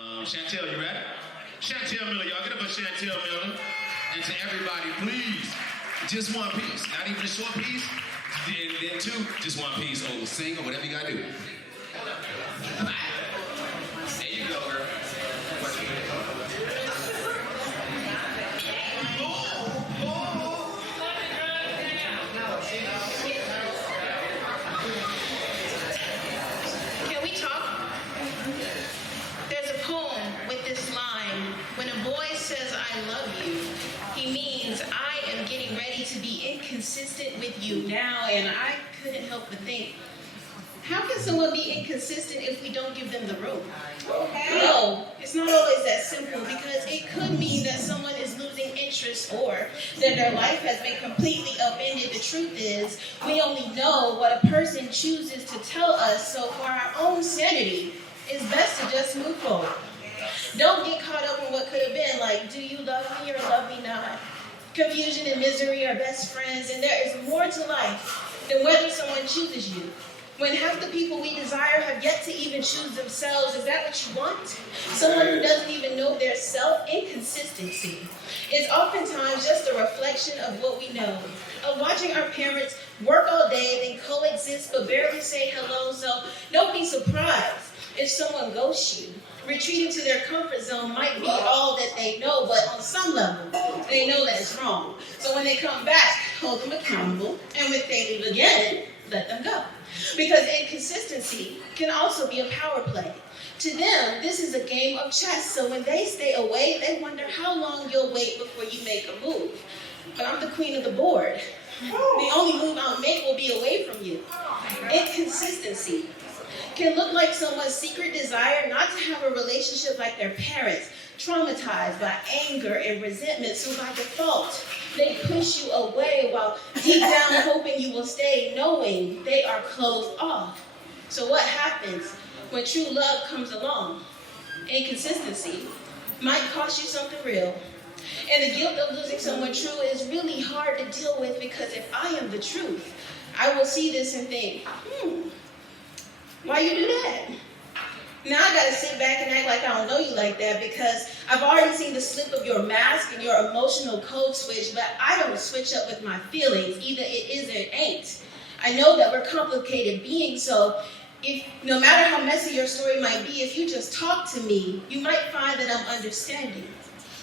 Chantel, you ready? Chantel Miller, y'all get up for Chantel Miller. And to everybody, please, just one piece. Not even a short piece, then two, just one piece. Oh, sing or whatever you gotta do. There you go, girl. Can we talk? There's a poem with this line. When a boy says I love you, he means I am getting ready to be inconsistent with you now, and I couldn't help but think, how can someone be inconsistent if we don't give them the room? No, it's not always that simple, because it could mean that someone is losing interest or that their life has been completely upended. The truth is, we only know what a person chooses to tell us, so for our own sanity, it's best to just move forward. Don't get caught up in what could have been, like, do you love me or love me not? Confusion and misery are best friends, and there is more to life than whether someone chooses you. When half the people we desire have yet to even choose themselves, is that what you want? Someone who doesn't even know their self? Inconsistency is oftentimes just a reflection of what we know, of watching our parents work all day, then coexist but barely say hello. So don't be surprised if someone ghosts you. Retreating to their comfort zone might be all that they know, but on some level, they know that it's wrong. So when they come back, hold them accountable, and if they leave again, let them go. Because inconsistency can also be a power play. To them, this is a game of chess, so when they stay away, they wonder how long you'll wait before you make a move. But I'm the queen of the board. The only move I'll make will be away from you. Inconsistency can look like someone's secret desire not to have a relationship like their parents, traumatized by anger and resentment, so by default, they push you away while deep down hoping you will stay, knowing they are closed off. So what happens when true love comes along? Inconsistency might cost you something real. And the guilt of losing someone true is really hard to deal with, because if I am the truth, I will see this and think, why you do that? Now I gotta sit back and act like I don't know you like that, because I've already seen the slip of your mask and your emotional code switch, but I don't switch up with my feelings. Either it is or it ain't. I know that we're complicated beings, so no matter how messy your story might be, if you just talk to me, you might find that I'm understanding.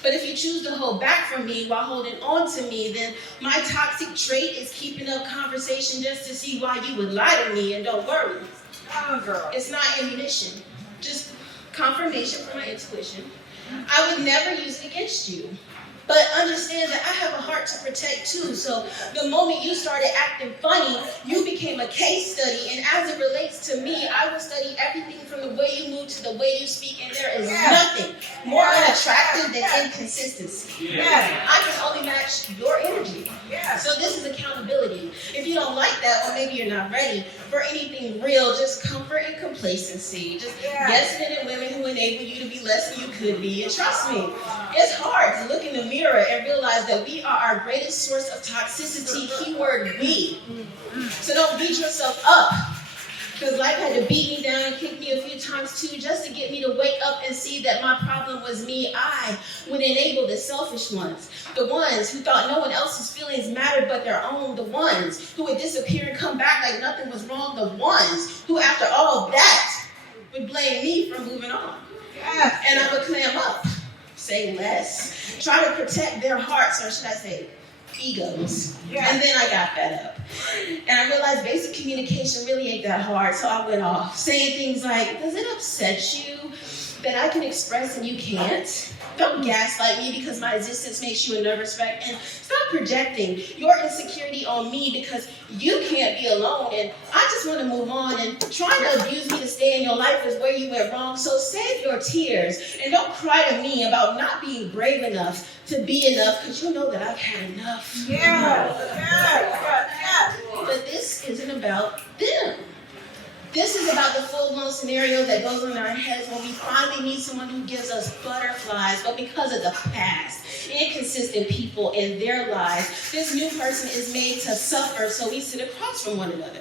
But if you choose to hold back from me while holding on to me, then my toxic trait is keeping up conversation just to see why you would lie to me. And don't worry, it's not ammunition, just confirmation from my intuition. I would never use it against you. But understand that I have a heart to protect too. So the moment you started acting funny, you became a case study. And as it relates to me, I will study everything from the way you move to the way you speak. And there is nothing more unattractive than inconsistency. I can only match your energy. So this is accountability. If you don't like that, well, maybe you're not ready for anything real. Just comfort and complacency. Just yes men and women who enable you to be less than you could be. And trust me, it's hard to look in the mirror and realize that we are our greatest source of toxicity. Keyword we. So don't beat yourself up, because life had to beat me down and kick me a few times too, just to get me to wake up and see that my problem was me. I would enable the selfish ones, the ones who thought no one else's feelings mattered but their own, the ones who would disappear and come back like nothing was wrong, the ones who after all that would blame me for moving on. And I would clam up, say less, try to protect their hearts, or should I say egos. And then I got fed up. And I realized basic communication really ain't that hard, so I went off, saying things like, does it upset you that I can express and you can't? Don't gaslight me because my existence makes you a nervous wreck, and stop projecting your insecurity on me because you can't be alone, and I just want to move on, and trying to abuse me to stay in your life is where you went wrong. So save your tears and don't cry to me about not being brave enough to be enough, because you know that I've had enough. But this isn't about them. This is about the full-blown scenario that goes on in our heads when we finally meet someone who gives us butterflies, but because of the past, inconsistent people in their lives, this new person is made to suffer, so we sit across from one another,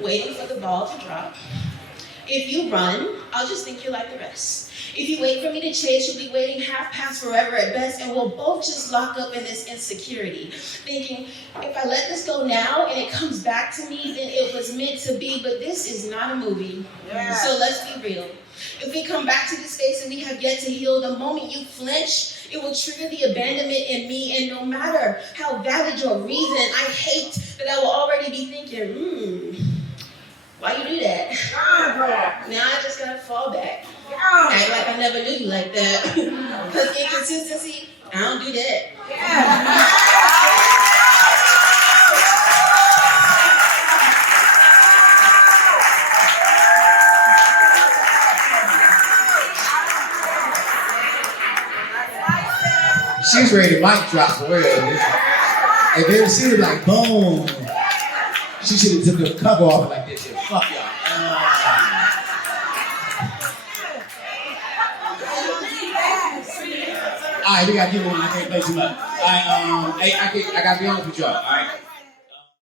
waiting for the ball to drop. If you run, I'll just think you're like the rest. If you wait for me to chase, you'll be waiting half past forever at best, and we'll both just lock up in this insecurity, thinking, if I let this go now and it comes back to me, then it was meant to be, but this is not a movie. Yeah. So let's be real. If we come back to this space and we have yet to heal, the moment you flinch, it will trigger the abandonment in me, and no matter how valid your reason, I hate that I will already be thinking, why you do that? Now I just gotta fall back. Act like I never knew you like that. Because inconsistency, I don't do that. She's ready to mic drop for real. If they ever seen it like boom, she should have took the cover off like this. Shit. Fuck y'all. All right, we gotta give one. I can't play too much. All right, I gotta be honest with y'all. All right.